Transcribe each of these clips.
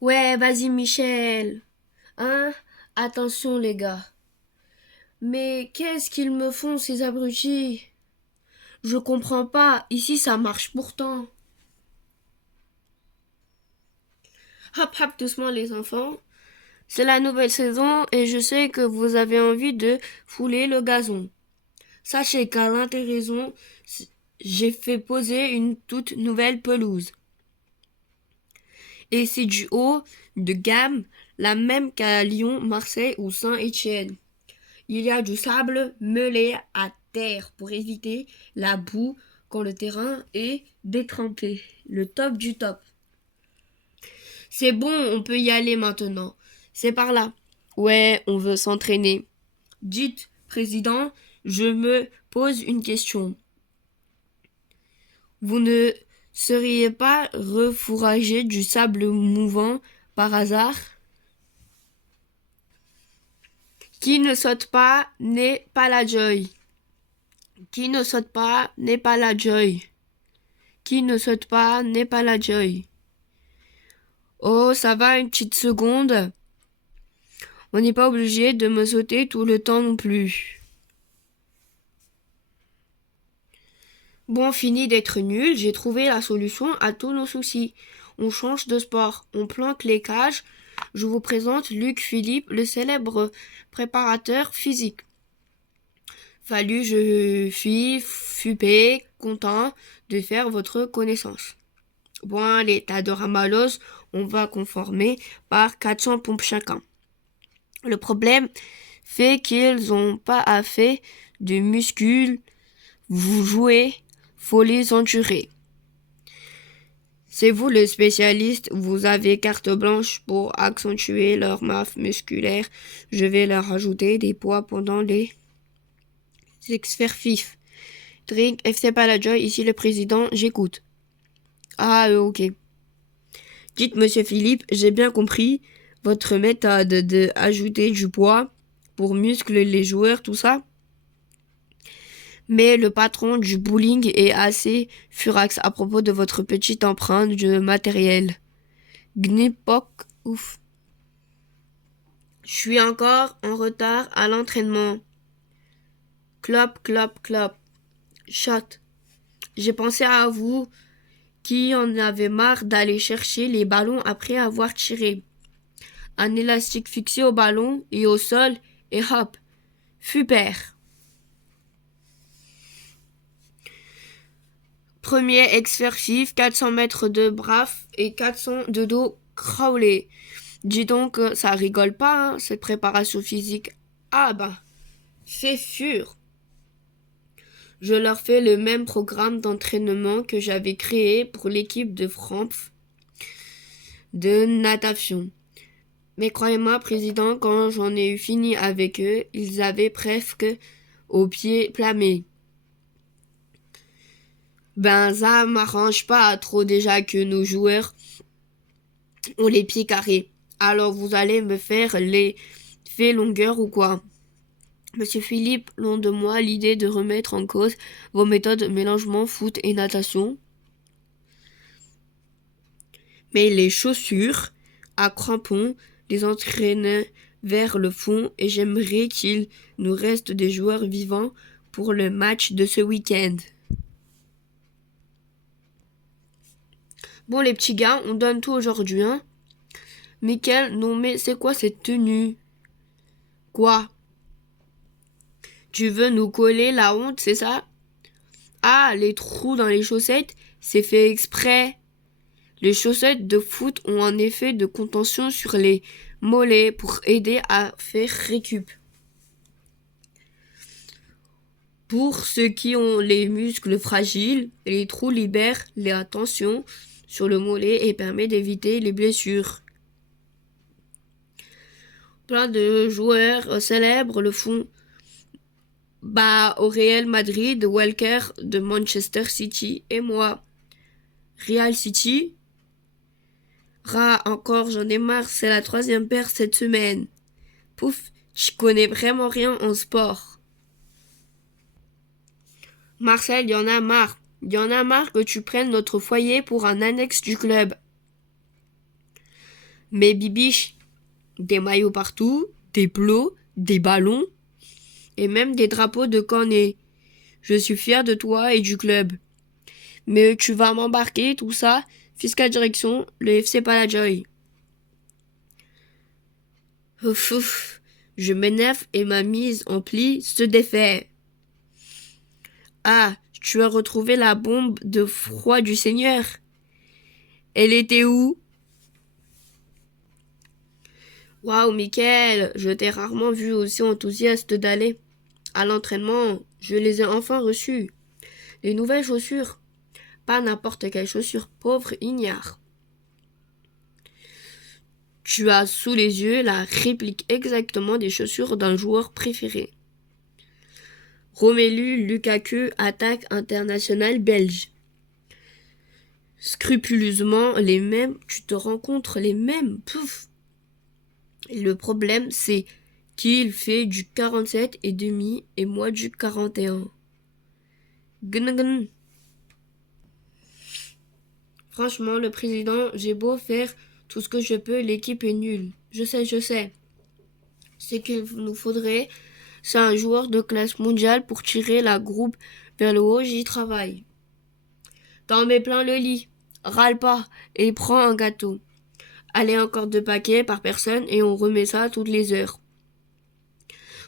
Ouais, vas-y Michel. Hein? Attention les gars. Mais qu'est-ce qu'ils me font ces abrutis? Je comprends pas. Ici ça marche pourtant. Hop hop doucement les enfants. C'est la nouvelle saison et je sais que vous avez envie de fouler le gazon. Sachez qu'à l'intérieur, j'ai fait poser une toute nouvelle pelouse. Et c'est du haut de gamme, la même qu'à Lyon, Marseille ou Saint-Étienne. Il y a du sable meulé à terre pour éviter la boue quand le terrain est détrempé. Le top du top. C'est bon, on peut y aller maintenant. C'est par là. Ouais, on veut s'entraîner. Dites, président, je me pose une question. Vous ne seriez pas refourragé du sable mouvant par hasard? Qui ne saute pas n'est pas la joie. Qui ne saute pas n'est pas la joie. Qui ne saute pas n'est pas la joie. Oh, ça va une petite seconde. On n'est pas obligé de me sauter tout le temps non plus. Bon, fini d'être nul, j'ai trouvé la solution à tous nos soucis. On change de sport, on planque les cages. Je vous présente Luc Philippe, le célèbre préparateur physique. Fallu, je suis fupé, content de faire votre connaissance. Bon, allez, tas de ramalos, on va conformer par 400 pompes chacun. Le problème fait qu'ils n'ont pas assez de muscles. Vous jouez, faut les endurer. C'est vous le spécialiste, vous avez carte blanche pour accentuer leur masse musculaire. Je vais leur ajouter des poids pendant les exercices. Drink, FC Palajoy, ici le président, j'écoute. Ah, ok. Dites, monsieur Philippe, j'ai bien compris votre méthode de ajouter du poids pour muscler les joueurs, tout ça. Mais le patron du bowling est assez furax à propos de votre petite empreinte de matériel. Gnipok, ouf. Je suis encore en retard à l'entraînement. Clop, clop, clop. Shot. J'ai pensé à vous qui en avez marre d'aller chercher les ballons après avoir tiré. Un élastique fixé au ballon et au sol et hop. Super. Premier exercice, 400 mètres de braf et 400 de dos crawlé. Dis donc, ça rigole pas, hein, cette préparation physique. Ah bah, c'est sûr. Je leur fais le même programme d'entraînement que j'avais créé pour l'équipe de France de natation. Mais croyez-moi, président, quand j'en ai eu fini avec eux, ils avaient presque aux pieds plamés. Ben, ça m'arrange pas trop déjà que nos joueurs ont les pieds carrés. Alors vous allez me faire les faits longueurs ou quoi? Monsieur Philippe, loin de moi l'idée de remettre en cause vos méthodes de mélangement foot et natation. Mais les chaussures à crampons les entraînent vers le fond et j'aimerais qu'il nous reste des joueurs vivants pour le match de ce week-end. Bon les petits gars, on donne tout aujourd'hui, hein? Mickaël, non mais c'est quoi cette tenue? Quoi? Tu veux nous coller la honte, c'est ça? Ah, les trous dans les chaussettes, c'est fait exprès. Les chaussettes de foot ont un effet de contention sur les mollets pour aider à faire récup. Pour ceux qui ont les muscles fragiles, les trous libèrent la tension sur le mollet et permettent d'éviter les blessures. Plein de joueurs célèbres le font. Bah, au Real Madrid, Walker de Manchester City et moi. Real City. Encore, j'en ai marre, c'est la troisième paire cette semaine. Pouf, je connais vraiment rien en sport. Marcel, y en a marre. Y en a marre que tu prennes notre foyer pour un annexe du club. Mais bibiche, des maillots partout, des plots, des ballons et même des drapeaux de cornet. Je suis fier de toi et du club. Mais tu vas m'embarquer, tout ça, fiscal direction, le FC Palajoy. Ouf, ouf, je m'énerve et ma mise en pli se défait. Ah, tu as retrouvé la bombe de froid du Seigneur. Elle était où? Waouh, Mickaël, je t'ai rarement vu aussi enthousiaste d'aller à l'entraînement. Je les ai enfin reçues. Les nouvelles chaussures. Pas n'importe quelle chaussure, pauvre ignare. Tu as sous les yeux la réplique exactement des chaussures d'un joueur préféré. Romelu Lukaku, attaque internationale belge. Scrupuleusement les mêmes, tu te rencontres les mêmes, pouf. Le problème, c'est qu'il fait du 47 et demi et moi du 41. Gun. Franchement, le président, j'ai beau faire tout ce que je peux, l'équipe est nulle. Je sais. Ce qu'il nous faudrait, c'est un joueur de classe mondiale pour tirer la groupe vers le haut, j'y travaille. T'en mets plein le lit, râle pas et prends un gâteau. Allez, encore 2 paquets par personne et on remet ça toutes les heures.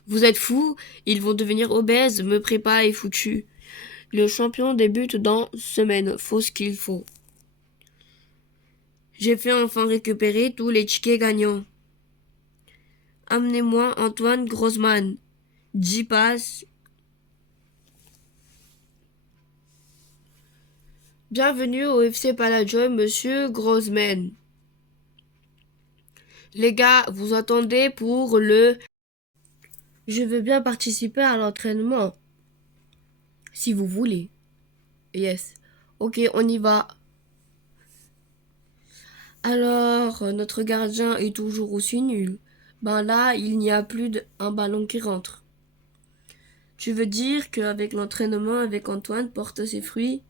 Vous êtes fous, ils vont devenir obèses, me prépa est foutu. Le champion débute dans semaine, faut ce qu'il faut. J'ai fait enfin récupérer tous les tickets gagnants. Amenez-moi Antoine Griezmann. 10 passes. Bienvenue au FC Palajoy, monsieur Griezmann. Les gars, vous attendez pour le... Je veux bien participer à l'entraînement. Si vous voulez. Yes. Ok, on y va. Alors, notre gardien est toujours aussi nul. Ben là, il n'y a plus d'un ballon qui rentre. Tu veux dire qu'avec l'entraînement avec Antoine porte ses fruits?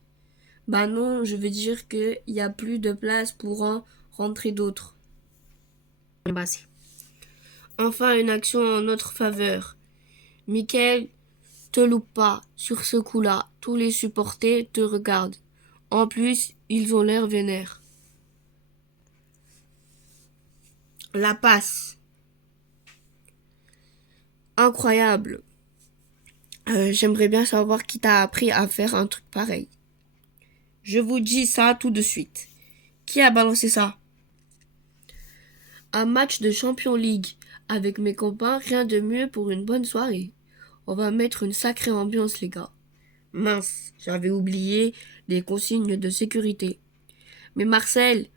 Ben non, je veux dire qu'il n'y a plus de place pour en rentrer d'autres. Enfin, une action en notre faveur. Mickaël, te loupe pas sur ce coup-là. Tous les supporters te regardent. En plus, ils ont l'air vénères. La passe. Incroyable. J'aimerais bien savoir qui t'a appris à faire un truc pareil. Je vous dis ça tout de suite. Qui a balancé ça? Un match de Champions League. Avec mes copains, rien de mieux pour une bonne soirée. On va mettre une sacrée ambiance, les gars. Mince, j'avais oublié les consignes de sécurité. Mais Marcel,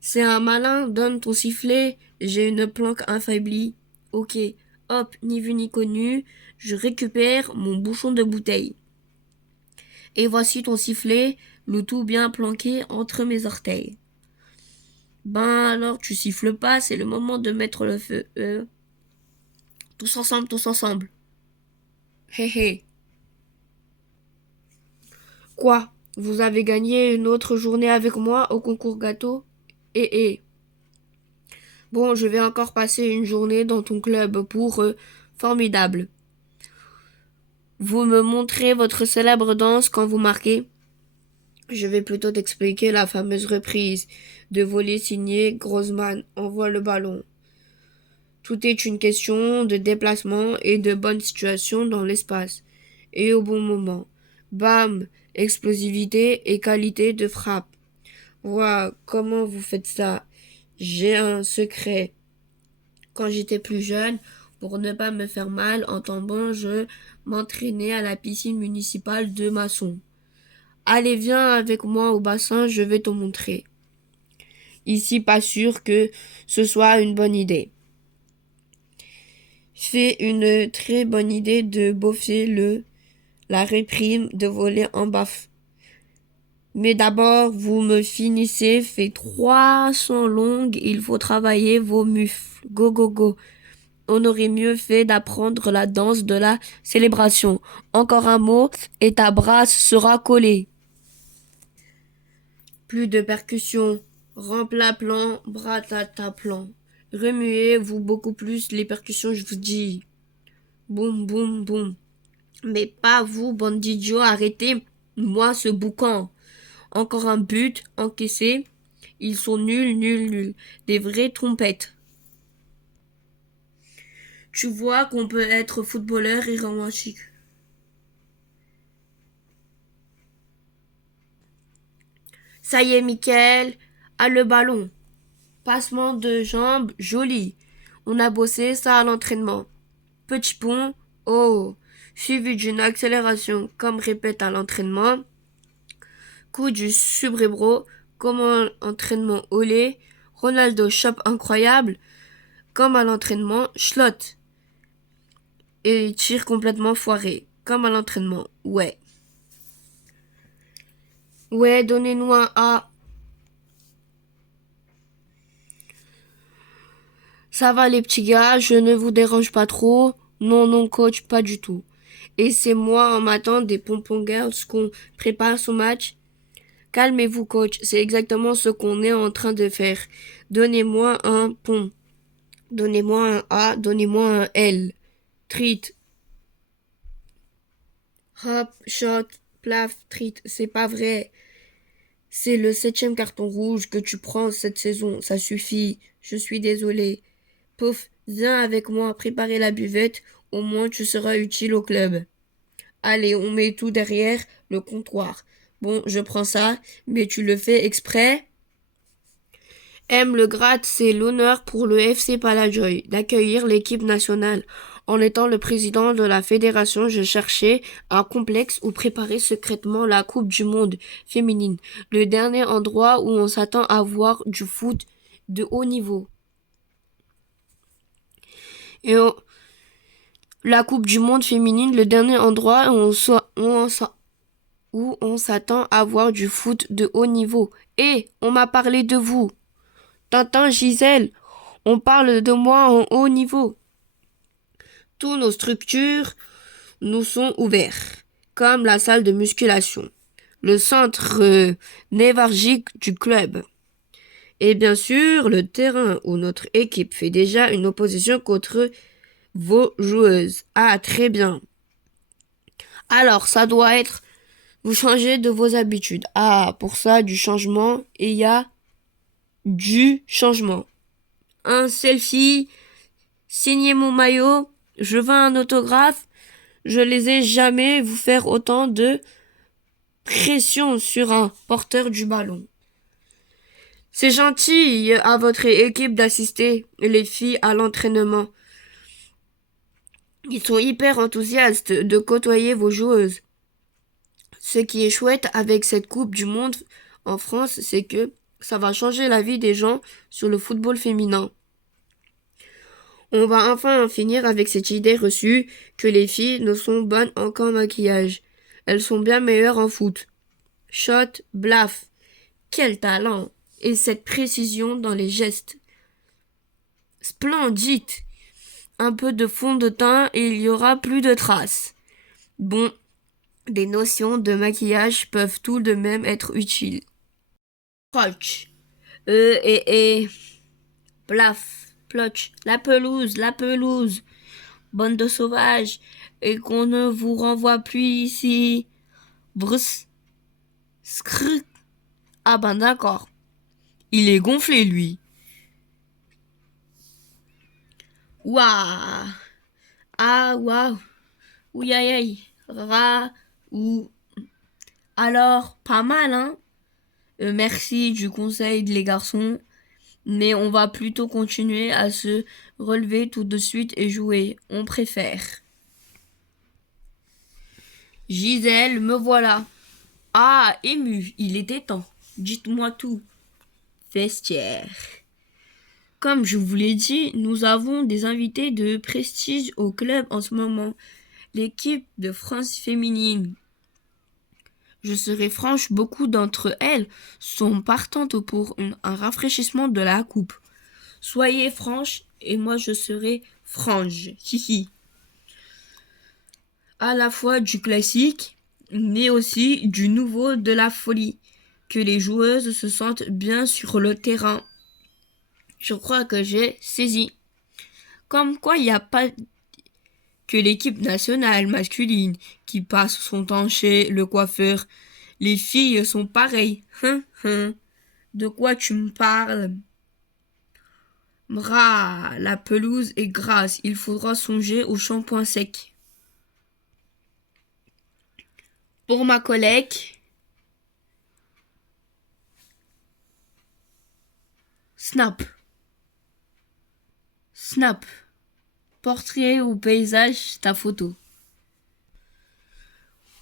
c'est un malin, donne ton sifflet, j'ai une planque infaiblie. Ok, hop, ni vu ni connu, je récupère mon bouchon de bouteille. Et voici ton sifflet, le tout bien planqué entre mes orteils. Ben alors, tu siffles pas, c'est le moment de mettre le feu. Tous ensemble. Hé hé. Quoi? Vous avez gagné une autre journée avec moi au concours gâteau? Eh. Bon, je vais encore passer une journée dans ton club pour formidable. Vous me montrez votre célèbre danse quand vous marquez? Je vais plutôt t'expliquer la fameuse reprise de volley signé Griezmann envoie le ballon. Tout est une question de déplacement et de bonne situation dans l'espace. Et au bon moment. Bam! Explosivité et qualité de frappe. Waouh, comment vous faites ça? J'ai un secret. Quand j'étais plus jeune, pour ne pas me faire mal en tombant, je m'entraînais à la piscine municipale de Masson. Allez, viens avec moi au bassin, je vais te montrer. Ici, pas sûr que ce soit une bonne idée. C'est une très bonne idée de boffer la réprime de voler en baf. Mais d'abord, vous me finissez, fait 300 longues, il faut travailler vos mufles. Go. On aurait mieux fait d'apprendre la danse de la célébration. Encore un mot et ta brasse sera collée. Plus de percussion. Remplaplan, bratataplan. Remuez-vous beaucoup plus les percussions, je vous dis. Boum, boum, boum. Mais pas vous, bande d'idiots, arrêtez, moi, ce boucan. Encore un but encaissé. Ils sont nuls, nuls, nuls. Des vraies trompettes. Tu vois qu'on peut être footballeur et romantique. Ça y est, Mickaël, à le ballon. Passement de jambes, joli. On a bossé ça à l'entraînement. Petit pont, oh, suivi d'une accélération, comme répète à l'entraînement. Coup du subrébro, comme en entraînement olé. Ronaldo chope incroyable, comme à l'entraînement, Schlott. Et tire complètement foiré, comme à l'entraînement, ouais. Ouais, donnez-nous un A. Ça va les petits gars, je ne vous dérange pas trop. Non, non, coach, pas du tout. Et c'est moi en m'attendant des pompons girls qu'on prépare son match. Calmez-vous, coach, c'est exactement ce qu'on est en train de faire. Donnez-moi un pont. Donnez-moi un A, donnez-moi un L. Treat. Hop, shot, plaf, treat. C'est pas vrai. C'est le 7e carton rouge que tu prends cette saison. Ça suffit. Je suis désolé. Pouf, viens avec moi préparer la buvette. Au moins tu seras utile au club. Allez, on met tout derrière le comptoir. Bon, je prends ça, mais tu le fais exprès? M. Le Gratte, c'est l'honneur pour le FC Palajoy d'accueillir l'équipe nationale. En étant le président de la fédération, je cherchais un complexe où préparer secrètement la Coupe du Monde féminine, le dernier endroit où on s'attend à voir du foot de haut niveau. La Coupe du Monde féminine, le dernier endroit où on s'attend à voir du foot de haut niveau. Et on m'a parlé de vous. Tintin, Gisèle, on parle de moi en haut niveau. Tous nos structures nous sont ouverts, comme la salle de musculation, le centre névralgique du club. Et bien sûr, le terrain où notre équipe fait déjà une opposition contre vos joueuses. Ah, très bien. Alors, ça doit être vous changez de vos habitudes. Ah, pour ça, du changement. Et il y a du changement. Un selfie, signez mon maillot, je veux un autographe. Je les ai jamais vous faire autant de pression sur un porteur du ballon. C'est gentil à votre équipe d'assister les filles à l'entraînement. Ils sont hyper enthousiastes de côtoyer vos joueuses. Ce qui est chouette avec cette Coupe du Monde en France, c'est que ça va changer la vie des gens sur le football féminin. On va enfin en finir avec cette idée reçue que les filles ne sont bonnes qu'en maquillage. Elles sont bien meilleures en foot. Shot, blaf. Quel talent! Et cette précision dans les gestes. Splendide! Un peu de fond de teint et il y aura plus de traces. Bon, des notions de maquillage peuvent tout de même être utiles. Proch. Plaf, ploch. La pelouse. Bande de sauvages. Et qu'on ne vous renvoie plus ici. Brus. Scr. Ah ben d'accord. Il est gonflé, lui. Ouah. Ah, waouh. Ouïe aïe aïe. Ra. Ou. Alors, pas mal, hein? Merci du conseil, les garçons. Mais on va plutôt continuer à se relever tout de suite et jouer. On préfère. Gisèle, me voilà. Ah, ému, il était temps. Dites-moi tout. Vestiaire. Comme je vous l'ai dit, nous avons des invités de prestige au club en ce moment. L'équipe de France féminine. Je serai franche, beaucoup d'entre elles sont partantes pour un rafraîchissement de la coupe. Soyez franche et moi je serai frange. Hihi. À la fois du classique, mais aussi du nouveau, de la folie. que les joueuses se sentent bien sur le terrain. Je crois que j'ai saisi. Comme quoi il n'y a pas que l'équipe nationale masculine qui passe son temps chez le coiffeur. Les filles sont pareilles. De quoi tu me parles? Bra, la pelouse est grasse. Il faudra songer au shampoing sec. Pour ma collègue, Snap. Snap. Portrait ou paysage, ta photo.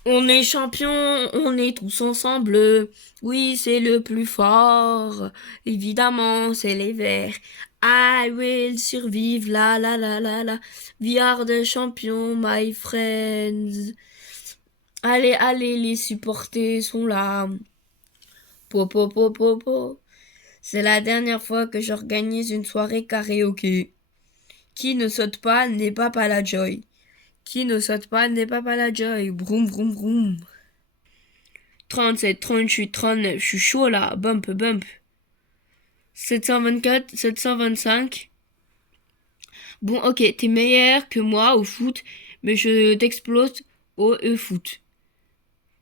On est champion, on est tous ensemble. Oui, c'est le plus fort. Évidemment, c'est les Verts. I will survive, la la la la la. We are the champions, my friends. Allez, allez, les supporters sont là. Po, po, po, po, po. C'est la dernière fois que j'organise une soirée karaoké. Qui ne saute pas n'est pas Palajoy. Qui ne saute pas n'est pas Palajoy. Vroom, vroom, vroom. 37, 38, 39, je suis chaud là. Bump, bump. 724, 725. Bon, ok, t'es meilleur que moi au foot, mais je t'explose au e-foot.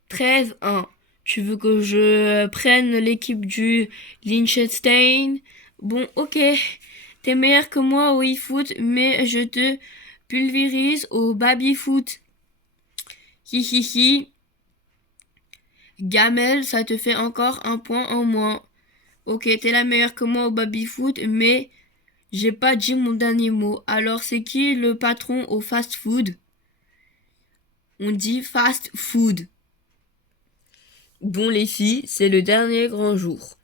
13, 1. Tu veux que je prenne l'équipe du Liechtenstein? Bon, ok. T'es meilleur que moi au e-foot, mais je te pulvérise au baby-foot. Hi hi hi. Gamelle, ça te fait encore un point en moins. Ok, t'es la meilleure que moi au baby-foot, mais j'ai pas dit mon dernier mot. Alors c'est qui le patron au fast-food? On dit fast-food. Bon les filles, c'est le dernier grand jour.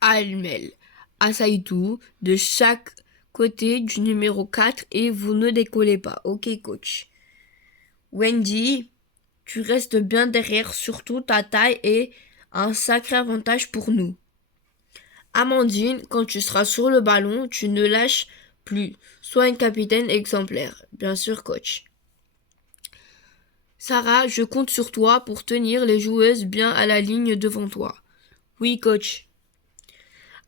Almel, Assaïtou, de chaque côté du numéro 4 et vous ne décollez pas. Ok coach. Wendy, tu restes bien derrière, surtout ta taille est un sacré avantage pour nous. Amandine, quand tu seras sur le ballon, tu ne lâches plus. Sois une capitaine exemplaire. Bien sûr coach. Sarah, je compte sur toi pour tenir les joueuses bien à la ligne devant toi. Oui, coach.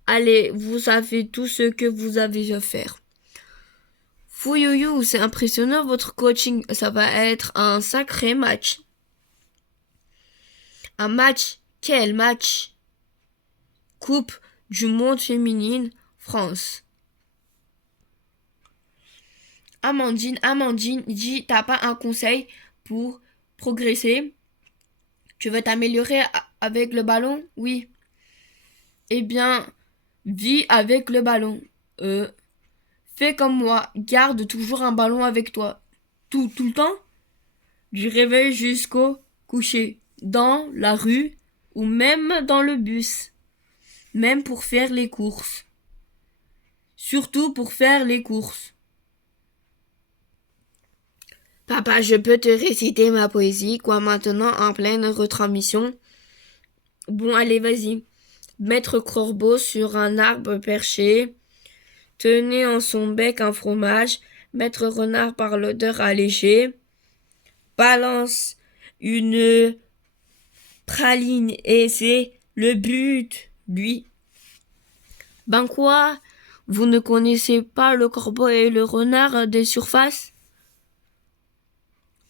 Allez, vous savez tout ce que vous avez à faire. Fouyouyou, c'est impressionnant votre coaching. Ça va être un sacré match. Un match? Quel match? Coupe du monde féminine, France. Amandine, dis, t'as pas un conseil pour progresser? Tu veux t'améliorer avec le ballon? Oui. Eh bien, vis avec le ballon. Fais comme moi, garde toujours un ballon avec toi. Tout le temps? Du réveil jusqu'au coucher. Dans la rue ou même dans le bus. Même pour faire les courses. Surtout pour faire les courses. Papa, je peux te réciter ma poésie, quoi, maintenant en pleine retransmission? Bon, allez, vas-y. Maître Corbeau sur un arbre perché, tenait en son bec un fromage, Maître Renard par l'odeur alléchée, balance une praline et c'est le but, lui. Ben quoi? Vous ne connaissez pas le corbeau et le renard des surfaces?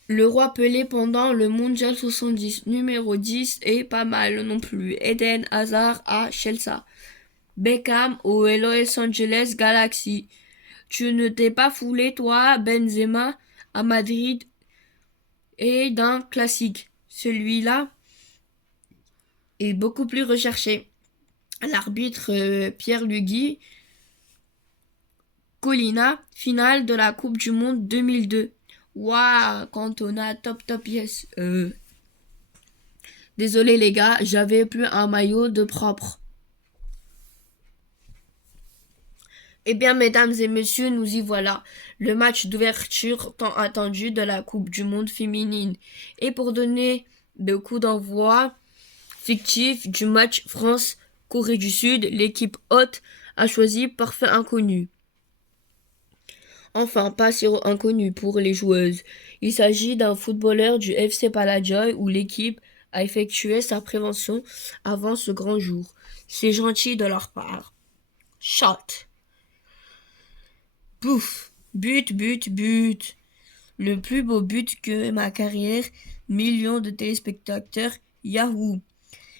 Le roi Pelé pendant le Mondial 70, numéro 10 est pas mal non plus. Eden Hazard à Chelsea. Beckham au Los Angeles Galaxy. Tu ne t'es pas foulé, toi, Benzema, à Madrid et d'un classique. Celui-là est beaucoup plus recherché. L'arbitre Pierre Lugui. Colina, finale de la Coupe du Monde 2002. Waouh, Cantona, top, yes. Désolé les gars, j'avais plus un maillot de propre. Eh bien, mesdames et messieurs, nous y voilà. Le match d'ouverture tant attendu de la Coupe du Monde féminine. Et pour donner le coup d'envoi fictif du match France-Corée du Sud, l'équipe hôte a choisi Parfait Inconnu. Enfin, pas si inconnu pour les joueuses. Il s'agit d'un footballeur du FC Palajoy où l'équipe à effectuer sa prévention avant ce grand jour. C'est gentil de leur part. Shot. Pouf. But, but, but. Le plus beau but que ma carrière. Millions de téléspectateurs. Yahoo.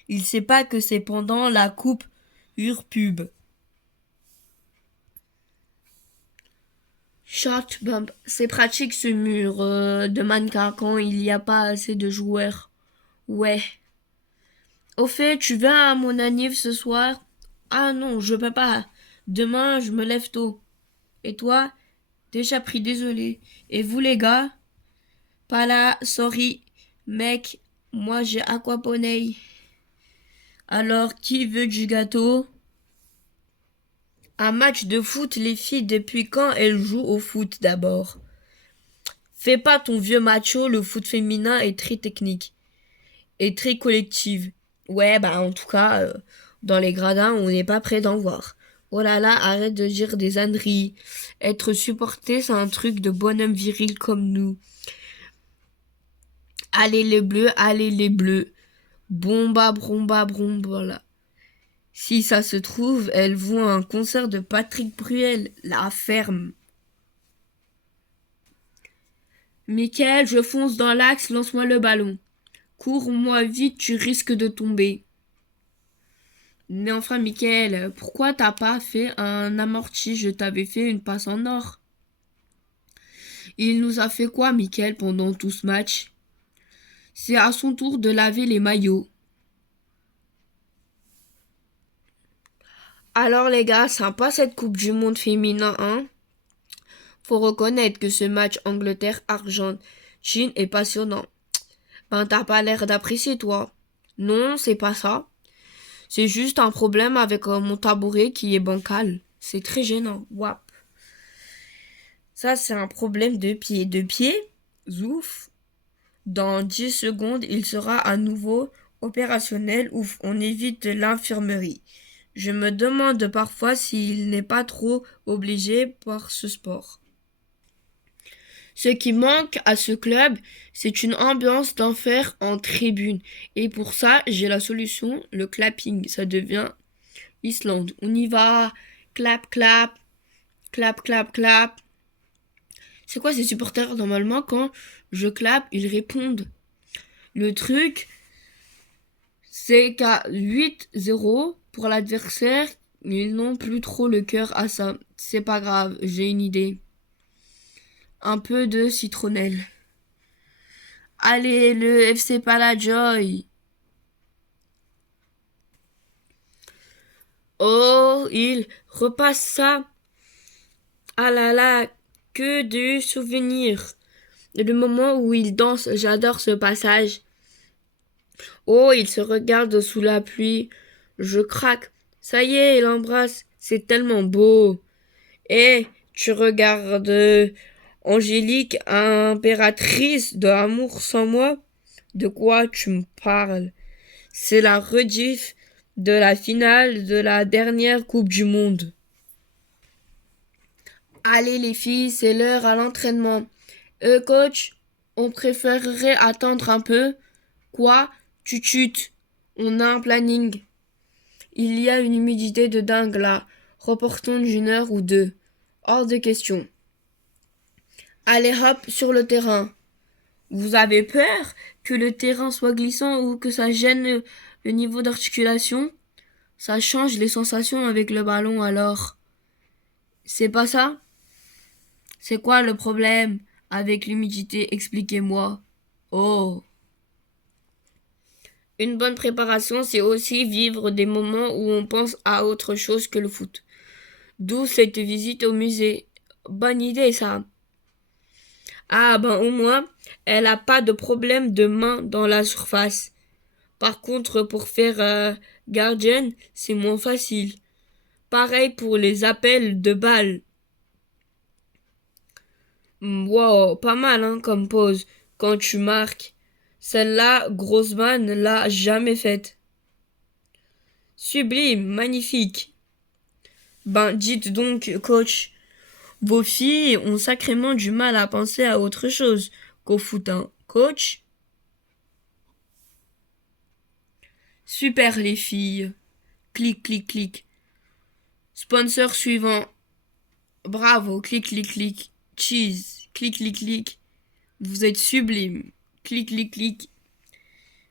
Il sait pas que c'est pendant la coupe Urpub. Shot bump. C'est pratique ce mur de mannequin quand il n'y a pas assez de joueurs. Ouais. Au fait, tu viens à mon anniv ce soir? Ah non, je peux pas. Demain, je me lève tôt. Et toi? Déjà pris, désolé. Et vous les gars? Pas là, sorry. Mec, moi j'ai aquaponé. Alors, qui veut du gâteau? Un match de foot, les filles, depuis quand elles jouent au foot d'abord? Fais pas ton vieux macho, le foot féminin est très technique. Et très collective. Ouais, bah en tout cas, dans les gradins, on n'est pas près d'en voir. Oh là là, arrête de dire des âneries. Être supporté, c'est un truc de bonhomme viril comme nous. Allez les bleus, allez les bleus. Bomba, bromba, bromba. Si ça se trouve, elles vont à un concert de Patrick Bruel, la ferme. Michael, je fonce dans l'axe, lance-moi le ballon. Cours-moi vite, tu risques de tomber. Mais enfin, Michael, pourquoi t'as pas fait un amorti? Je t'avais fait une passe en or. Il nous a fait quoi, Michael, pendant tout ce match? C'est à son tour de laver les maillots. Alors les gars, sympa cette Coupe du Monde féminin, hein? Faut reconnaître que ce match Angleterre-Argentine est passionnant. Ben t'as pas l'air d'apprécier, toi. Non, c'est pas ça. C'est juste un problème avec mon tabouret qui est bancal. C'est très gênant. Wap. Ça, c'est un problème de pied. De pied? Zouf. Dans 10 secondes, il sera à nouveau opérationnel. Ouf, on évite l'infirmerie. Je me demande parfois s'il n'est pas trop obligé par ce sport. Ce qui manque à ce club, c'est une ambiance d'enfer en tribune. Et pour ça, j'ai la solution, le clapping. Ça devient Islande. On y va. Clap, clap. Clap, clap, clap. C'est quoi ces supporters? Normalement, quand je clappe, ils répondent. Le truc, c'est qu'à 8-0 pour l'adversaire, ils n'ont plus trop le cœur à ça. C'est pas grave, j'ai une idée. Un peu de citronnelle. Allez, le FC Palajoy. Oh, il repasse ça. Ah là là, que de souvenirs. Le moment où il danse, j'adore ce passage. Oh, il se regarde sous la pluie. Je craque. Ça y est, il embrasse. C'est tellement beau. Eh, tu regardes Angélique, impératrice de l'amour sans moi? De quoi tu me parles? C'est la rediff de la finale de la dernière Coupe du Monde. Allez les filles, c'est l'heure à l'entraînement. Coach, on préférerait attendre un peu. Quoi? Tutut. On a un planning. Il y a une humidité de dingue là. Reportons d'une heure ou deux. Hors de question. Allez hop sur le terrain. Vous avez peur que le terrain soit glissant ou que ça gêne le niveau d'articulation? Ça change les sensations avec le ballon alors. C'est pas ça? C'est quoi le problème avec l'humidité? Expliquez-moi. Oh. Une bonne préparation, c'est aussi vivre des moments où on pense à autre chose que le foot. D'où cette visite au musée. Bonne idée, ça. Ah ben au moins, elle a pas de problème de main dans la surface. Par contre, pour faire gardienne, c'est moins facile. Pareil pour les appels de balles. Wow, pas mal hein, comme pose quand tu marques. Celle-là, Grossman l'a jamais faite. Sublime, magnifique. Ben dites donc, coach, vos filles ont sacrément du mal à penser à autre chose qu'au foot, hein. Coach? Super les filles. Clic, clic, clic. Sponsor suivant. Bravo, clic, clic, clic. Cheese. Clic, clic, clic. Vous êtes sublime. Clic, clic, clic.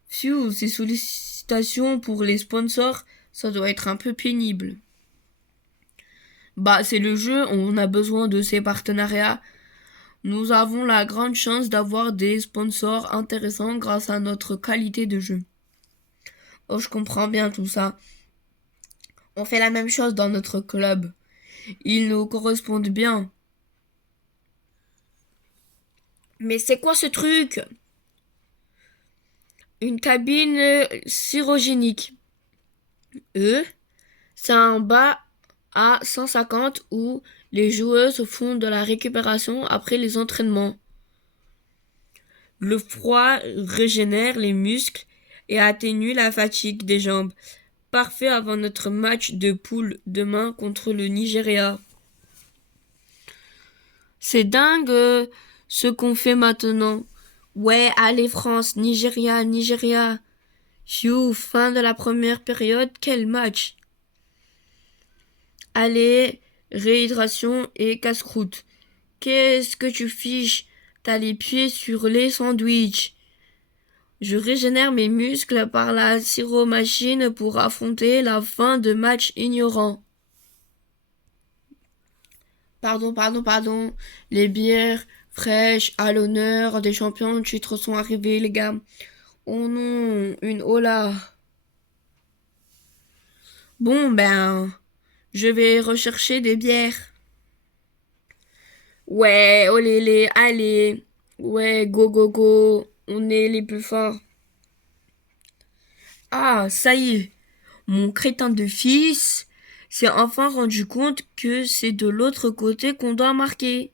Phew, ces sollicitations pour les sponsors, ça doit être un peu pénible. Bah, c'est le jeu, on a besoin de ces partenariats. Nous avons la grande chance d'avoir des sponsors intéressants grâce à notre qualité de jeu. Oh, je comprends bien tout ça. On fait la même chose dans notre club. Ils nous correspondent bien. Mais c'est quoi ce truc? Une cabine syrogénique. C'est un bas à 150 où les joueuses font de la récupération après les entraînements. Le froid régénère les muscles et atténue la fatigue des jambes. Parfait avant notre match de poule demain contre le Nigeria. C'est dingue ce qu'on fait maintenant. Ouais, allez France, Nigeria, Nigeria. Phew, fin de la première période, quel match. Allez, réhydratation et casse-croûte. Qu'est-ce que tu fiches? T'as les pieds sur les sandwichs. Je régénère mes muscles par la siromachine pour affronter la fin de match ignorant. Pardon. Les bières fraîches à l'honneur des champions de titre sont arrivées, les gars. Oh non, une hola. Bon, ben, je vais rechercher des bières. Ouais, olé, allez. Ouais, go. On est les plus forts. Ah, ça y est. Mon crétin de fils s'est enfin rendu compte que c'est de l'autre côté qu'on doit marquer.